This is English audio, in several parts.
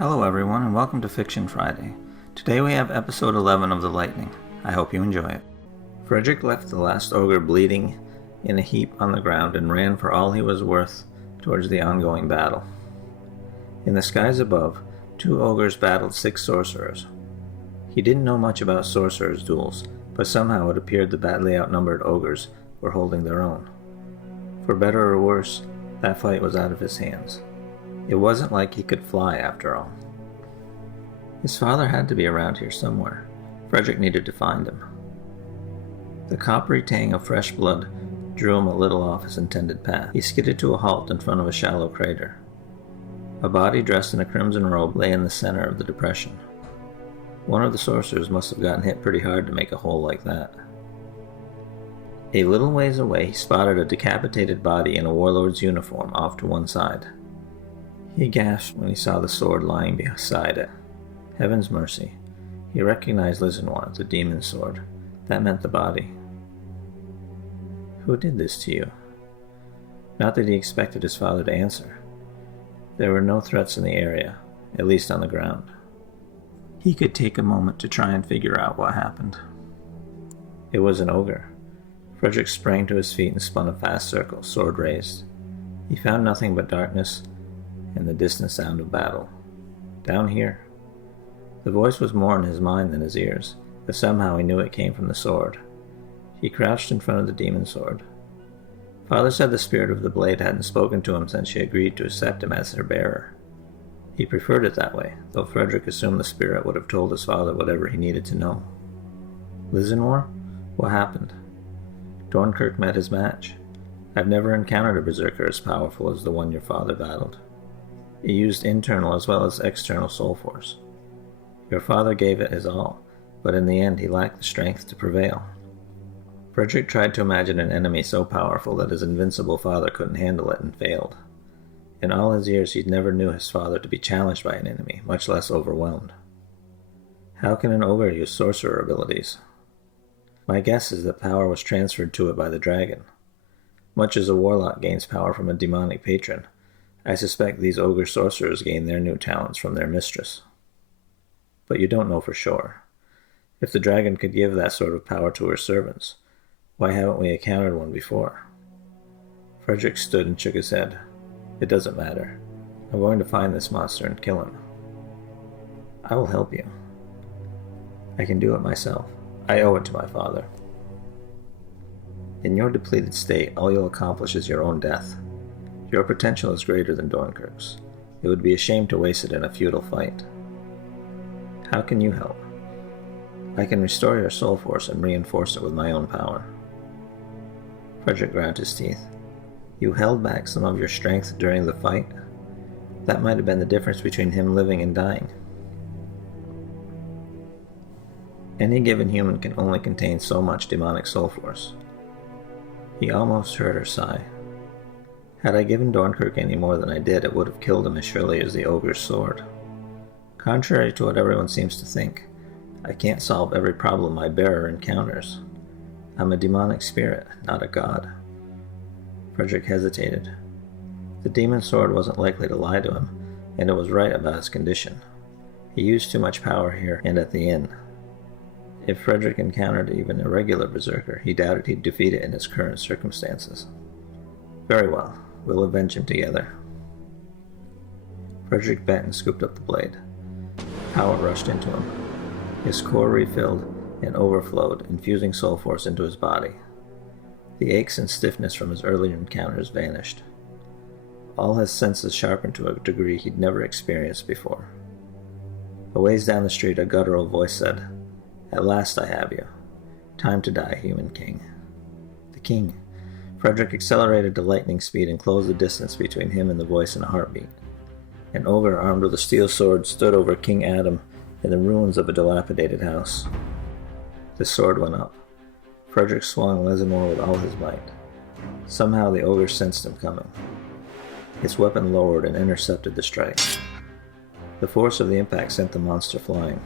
Hello everyone and welcome to Fiction Friday. Today we have episode 11 of The Lightning. I hope you enjoy it. Frederick left the last ogre bleeding in a heap on the ground and ran for all he was worth towards the ongoing battle. In the skies above, 2 ogres battled 6 sorcerers. He didn't know much about sorcerers' duels, but somehow it appeared the badly outnumbered ogres were holding their own. For better or worse, that fight was out of his hands. It wasn't like he could fly after all. His father had to be around here somewhere. Frederick needed to find him. The coppery tang of fresh blood drew him a little off his intended path. He skidded to a halt in front of a shallow crater. A body dressed in a crimson robe lay in the center of the depression. One of the sorcerers must have gotten hit pretty hard to make a hole like that. A little ways away he spotted a decapitated body in a warlord's uniform off to one side. He gasped when he saw the sword lying beside it. Heaven's mercy. He recognized Lizenor, the demon's sword. That meant the body. Who did this to you? Not that he expected his father to answer. There were no threats in the area, at least on the ground. He could take a moment to try and figure out what happened. It was an ogre. Frederick sprang to his feet and spun a fast circle, sword raised. He found nothing but darkness and the distant sound of battle. Down here. The voice was more in his mind than his ears, but somehow he knew it came from the sword. He crouched in front of the demon sword. Father said the spirit of the blade hadn't spoken to him since she agreed to accept him as her bearer. He preferred it that way, though Frederick assumed the spirit would have told his father whatever he needed to know. Lizenor? What happened? Dornkirk met his match. I've never encountered a berserker as powerful as the one your father battled. It used internal as well as external soul force. Your father gave it his all, but in the end he lacked the strength to prevail. Frederick tried to imagine an enemy so powerful that his invincible father couldn't handle it and failed. In all his years he never knew his father to be challenged by an enemy, much less overwhelmed. How can an ogre use sorcerer abilities? My guess is that power was transferred to it by the dragon. Much as a warlock gains power from a demonic patron, I suspect these ogre sorcerers gain their new talents from their mistress. But you don't know for sure. If the dragon could give that sort of power to her servants, why haven't we encountered one before? Frederick stood and shook his head. It doesn't matter. I'm going to find this monster and kill him. I will help you. I can do it myself. I owe it to my father. In your depleted state, all you'll accomplish is your own death. Your potential is greater than Dornkirk's. It would be a shame to waste it in a futile fight. How can you help? I can restore your soul force and reinforce it with my own power. Frederick ground his teeth. You held back some of your strength during the fight? That might have been the difference between him living and dying. Any given human can only contain so much demonic soul force. He almost heard her sigh. Had I given Dornkirk any more than I did, it would have killed him as surely as the ogre's sword. Contrary to what everyone seems to think, I can't solve every problem my bearer encounters. I'm a demonic spirit, not a god. Frederick hesitated. The demon sword wasn't likely to lie to him, and it was right about his condition. He used too much power here and at the inn. If Frederick encountered even a regular berserker, he doubted he'd defeat it in his current circumstances. Very well, we'll avenge him together. Frederick bent and scooped up the blade. Power rushed into him. His core refilled and overflowed, infusing soul force into his body. The aches and stiffness from his earlier encounters vanished. All his senses sharpened to a degree he'd never experienced before. A ways down the street, a guttural voice said, "At last I have you. Time to die, human king." The king. Frederick accelerated to lightning speed and closed the distance between him and the voice in a heartbeat. An ogre armed with a steel sword stood over King Adam in the ruins of a dilapidated house. The sword went up. Frederick swung Lizenor with all his might. Somehow the ogre sensed him coming. Its weapon lowered and intercepted the strike. The force of the impact sent the monster flying.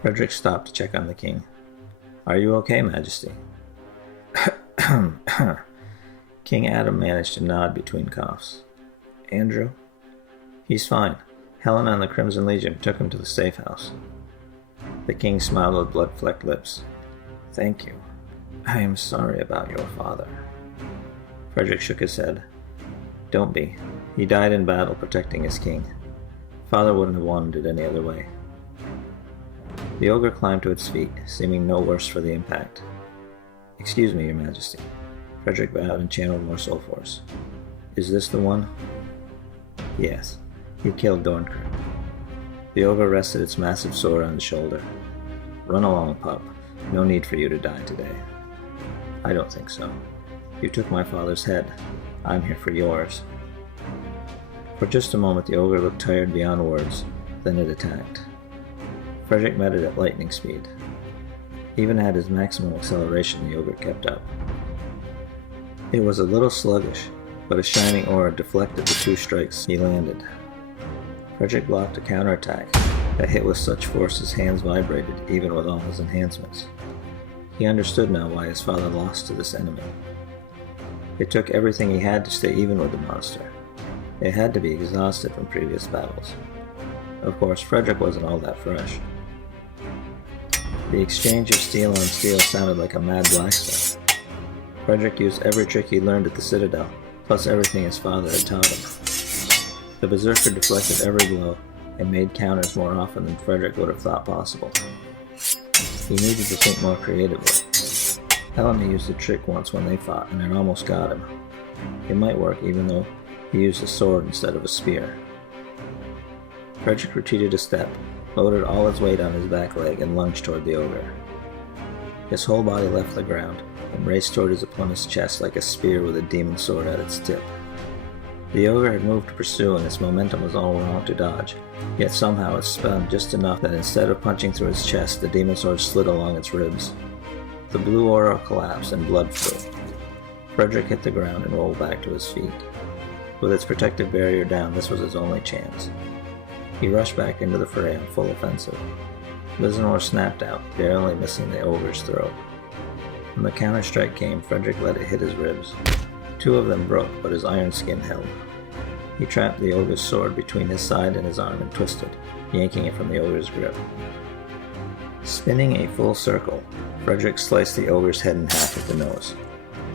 Frederick stopped to check on the king. "Are you okay, Majesty?" King Adam managed to nod between coughs. "Andrew?" He's fine. Helena and the Crimson Legion took him to the safe house. The king smiled with blood-flecked lips. Thank you. I am sorry about your father. Frederick shook his head. Don't be. He died in battle protecting his king. Father wouldn't have wanted it any other way. The ogre climbed to its feet, seeming no worse for the impact. Excuse me, Your Majesty. Frederick bowed and channeled more soul force. Is this the one? Yes. He killed Dornkirk. The ogre rested its massive sword on his shoulder. Run along, pup. No need for you to die today. I don't think so. You took my father's head. I'm here for yours. For just a moment the ogre looked tired beyond words, then it attacked. Frederick met it at lightning speed. Even at his maximum acceleration, the ogre kept up. It was a little sluggish, but a shining aura deflected the 2 strikes he landed. Frederick blocked a counterattack that hit with such force his hands vibrated even with all his enhancements. He understood now why his father lost to this enemy. It took everything he had to stay even with the monster. It had to be exhausted from previous battles. Of course, Frederick wasn't all that fresh. The exchange of steel on steel sounded like a mad blacksmith. Frederick used every trick he learned at the Citadel, plus everything his father had taught him. The berserker deflected every blow and made counters more often than Frederick would have thought possible. He needed to think more creatively. Helena used a trick once when they fought, and it almost got him. It might work even though he used a sword instead of a spear. Frederick retreated a step, loaded all his weight on his back leg, and lunged toward the ogre. His whole body left the ground and raced toward his opponent's chest like a spear with a demon sword at its tip. The ogre had moved to pursue and its momentum was all wrong to dodge, yet somehow it spun just enough that instead of punching through his chest, the demon sword slid along its ribs. The blue aura collapsed and blood flew. Frederick hit the ground and rolled back to his feet. With its protective barrier down, this was his only chance. He rushed back into the fray on full offensive. Lizenor snapped out, barely missing the ogre's throat. When the counter-strike came, Frederick let it hit his ribs. 2 of them broke, but his iron skin held. He trapped the ogre's sword between his side and his arm and twisted, yanking it from the ogre's grip. Spinning a full circle, Frederick sliced the ogre's head in half at the nose.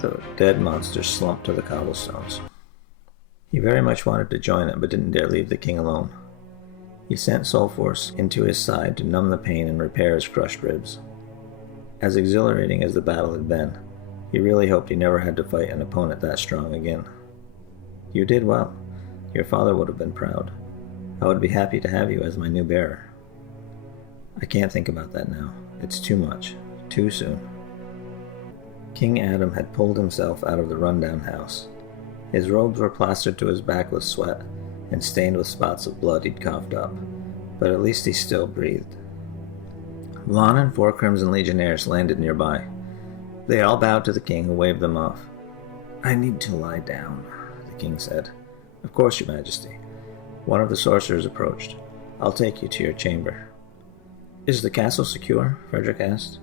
The dead monster slumped to the cobblestones. He very much wanted to join it, but didn't dare leave the king alone. He sent soul force into his side to numb the pain and repair his crushed ribs. As exhilarating as the battle had been, he really hoped he never had to fight an opponent that strong again. You did well. Your father would have been proud. I would be happy to have you as my new bearer. I can't think about that now. It's too much. Too soon. King Adam had pulled himself out of the rundown house. His robes were plastered to his back with sweat and stained with spots of blood he'd coughed up, but at least he still breathed. Lon and 4 Crimson Legionnaires landed nearby. They all bowed to the king, who waved them off. I need to lie down, the king said. Of course, Your Majesty. One of the sorcerers approached. I'll take you to your chamber. Is the castle secure? Frederick asked.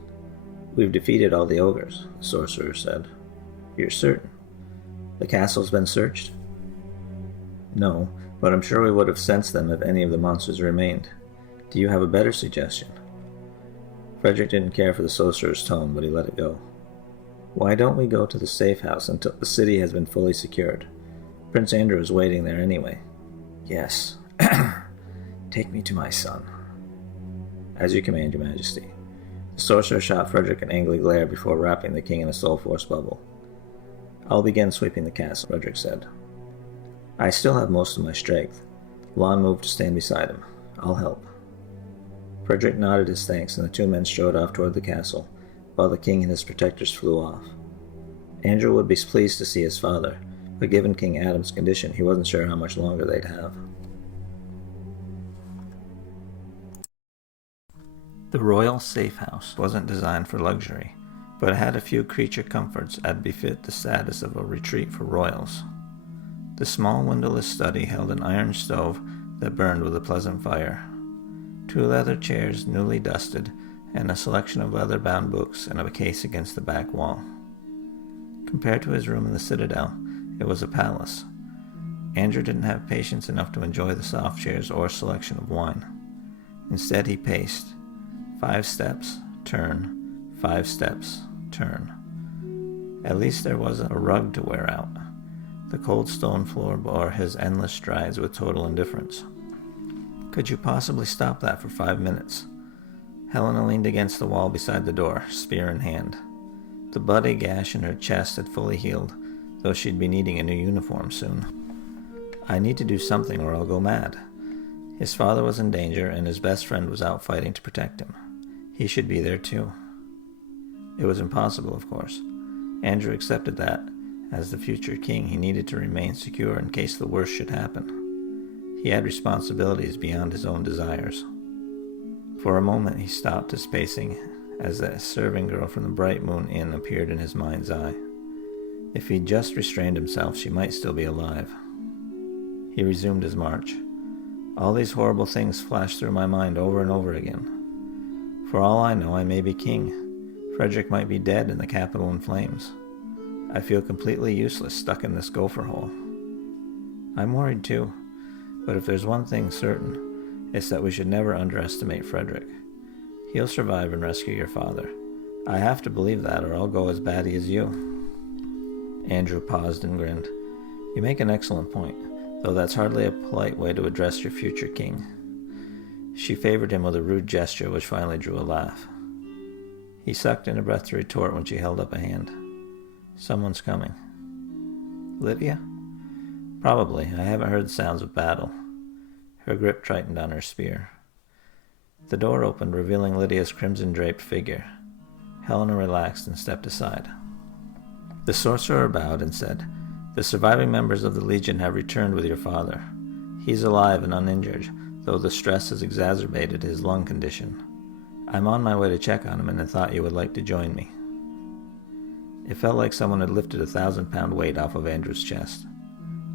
We've defeated all the ogres, the sorcerer said. You're certain? The castle's been searched? No, but I'm sure we would have sensed them if any of the monsters remained. Do you have a better suggestion? Frederick didn't care for the sorcerer's tone, but he let it go. Why don't we go to the safe house until the city has been fully secured? Prince Andrew is waiting there anyway. Yes. Take me to my son. As you command, Your Majesty. The sorcerer shot Frederick an angry glare before wrapping the king in a soul force bubble. I'll begin sweeping the castle, Frederick said. I still have most of my strength. Lon moved to stand beside him. I'll help. Frederick nodded his thanks, and the 2 men strode off toward the castle, while the king and his protectors flew off. Andrew would be pleased to see his father, but given King Adam's condition, he wasn't sure how much longer they'd have. The royal safe house wasn't designed for luxury, but it had a few creature comforts that befit the status of a retreat for royals. The small windowless study held an iron stove that burned with a pleasant fire, 2 leather chairs newly dusted, and a selection of leather-bound books in a case against the back wall. Compared to his room in the Citadel, it was a palace. Andrew didn't have patience enough to enjoy the soft chairs or selection of wine. Instead, he paced. 5 steps, turn. 5 steps, turn. At least there was a rug to wear out. The cold stone floor bore his endless strides with total indifference. Could you possibly stop that for 5 minutes? Helena leaned against the wall beside the door, spear in hand. The bloody gash in her chest had fully healed, though she'd be needing a new uniform soon. I need to do something or I'll go mad. His father was in danger and his best friend was out fighting to protect him. He should be there too. It was impossible, of course. Andrew accepted that. As the future king, he needed to remain secure in case the worst should happen. He had responsibilities beyond his own desires. For a moment he stopped his pacing as that serving girl from the Bright Moon Inn appeared in his mind's eye. If he'd just restrained himself, she might still be alive. He resumed his march. All these horrible things flashed through my mind over and over again. For all I know, I may be king. Frederick might be dead and the capital in flames. I feel completely useless stuck in this gopher hole. I'm worried too, but if there's one thing certain, it's that we should never underestimate Frederick. He'll survive and rescue your father. I have to believe that, or I'll go as batty as you. Andrew paused and grinned. You make an excellent point, though that's hardly a polite way to address your future king. She favored him with a rude gesture which finally drew a laugh. He sucked in a breath to retort when she held up a hand. Someone's coming. Lydia? Probably. I haven't heard the sounds of battle. Her grip tightened on her spear. The door opened, revealing Lydia's crimson-draped figure. Helena relaxed and stepped aside. The sorcerer bowed and said, The surviving members of the Legion have returned with your father. He's alive and uninjured, though the stress has exacerbated his lung condition. I'm on my way to check on him and I thought you would like to join me. It felt like someone had lifted a 1,000-pound weight off of Andrew's chest.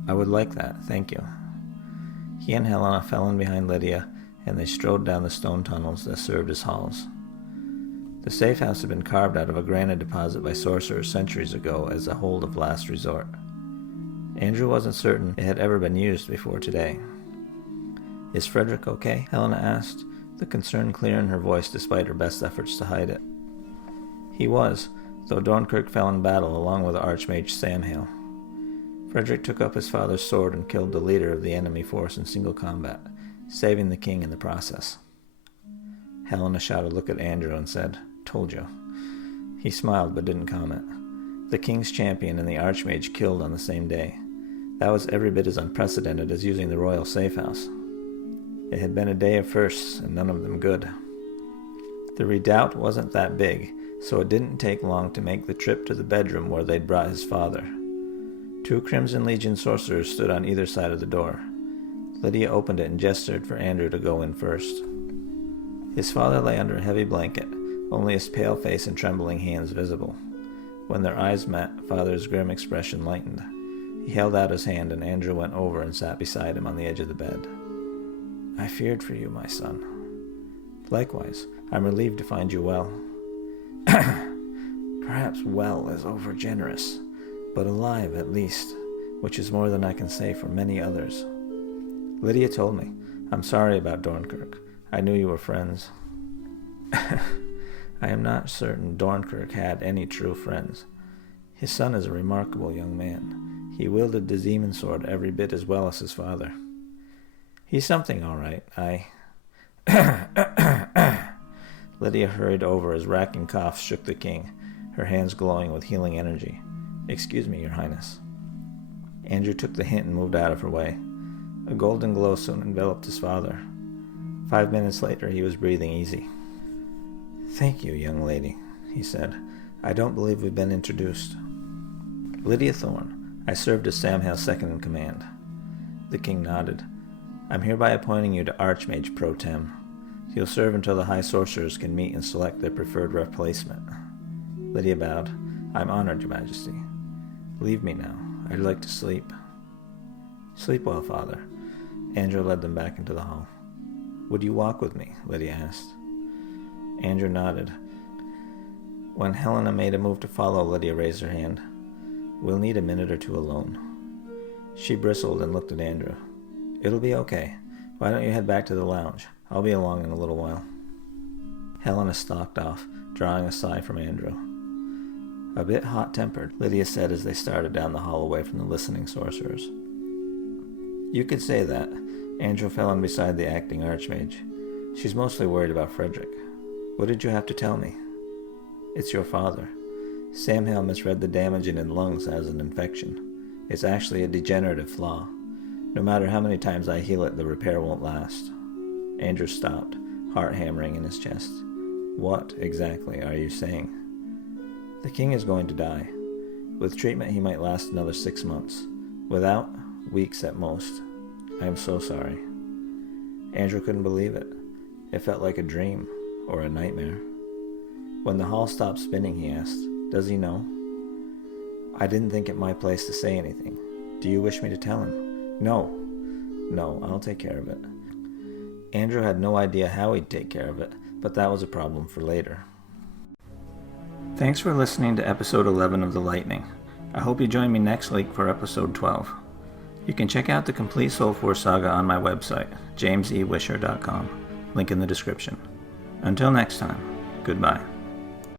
I would like that, thank you. He and Helena fell in behind Lydia, and they strode down the stone tunnels that served as halls. The safe house had been carved out of a granite deposit by sorcerers centuries ago as a hold of last resort. Andrew wasn't certain it had ever been used before today. Is Frederick okay? Helena asked, the concern clear in her voice despite her best efforts to hide it. He was, though Dornkirk fell in battle along with Archmage Samhail. Frederick took up his father's sword and killed the leader of the enemy force in single combat, saving the king in the process. Helena shot a look at Andrew and said, Told you. He smiled but didn't comment. The king's champion and the Archmage killed on the same day. That was every bit as unprecedented as using the royal safe house. It had been a day of firsts, and none of them good. The redoubt wasn't that big, so it didn't take long to make the trip to the bedroom where they'd brought his father. 2 Crimson Legion sorcerers stood on either side of the door. Lydia opened it and gestured for Andrew to go in first. His father lay under a heavy blanket, only his pale face and trembling hands visible. When their eyes met, Father's grim expression lightened. He held out his hand and Andrew went over and sat beside him on the edge of the bed. I feared for you, my son. Likewise, I'm relieved to find you well. Perhaps well is overgenerous, but alive at least, which is more than I can say for many others. Lydia told me. I'm sorry about Dornkirk. I knew you were friends. I am not certain Dornkirk had any true friends. His son is a remarkable young man. He wielded the demon sword every bit as well as his father. He's something, all right. Lydia hurried over as racking coughs shook the king, her hands glowing with healing energy. Excuse me, Your Highness. Andrew took the hint and moved out of her way. A golden glow soon enveloped his father. 5 minutes later, he was breathing easy. Thank you, young lady, he said. I don't believe we've been introduced. Lydia Thorne. I served as Samhail's second in command. The king nodded. I'm hereby appointing you to Archmage Pro Tem. You'll serve until the High Sorcerers can meet and select their preferred replacement. Lydia bowed. I'm honored, Your Majesty. Leave me now. I'd like to sleep. Sleep well, Father. Andrew led them back into the hall. Would you walk with me? Lydia asked. Andrew nodded. When Helena made a move to follow, Lydia raised her hand. We'll need a minute or two alone. She bristled and looked at Andrew. It'll be okay. Why don't you head back to the lounge? I'll be along in a little while. Helena stalked off, drawing a sigh from Andrew. A bit hot-tempered, Lydia said as they started down the hall away from the listening sorcerers. You could say that. Andrew fell in beside the acting archmage. She's mostly worried about Frederick. What did you have to tell me? It's your father. Sam Hale misread the damage in his lungs as an infection. It's actually a degenerative flaw. No matter how many times I heal it, the repair won't last. Andrew stopped, heart hammering in his chest. What exactly are you saying? The king is going to die. With treatment, he might last another 6 months. Without, weeks at most. I am so sorry. Andrew couldn't believe it. It felt like a dream, or a nightmare. When the hall stopped spinning, he asked, Does he know? I didn't think it my place to say anything. Do you wish me to tell him? No, I'll take care of it. Andrew had no idea how he'd take care of it, but that was a problem for later. Thanks for listening to episode 11 of The Lightning. I hope you join me next week for episode 12. You can check out the complete Soul Force saga on my website, jamesewisher.com. Link in the description. Until next time, goodbye.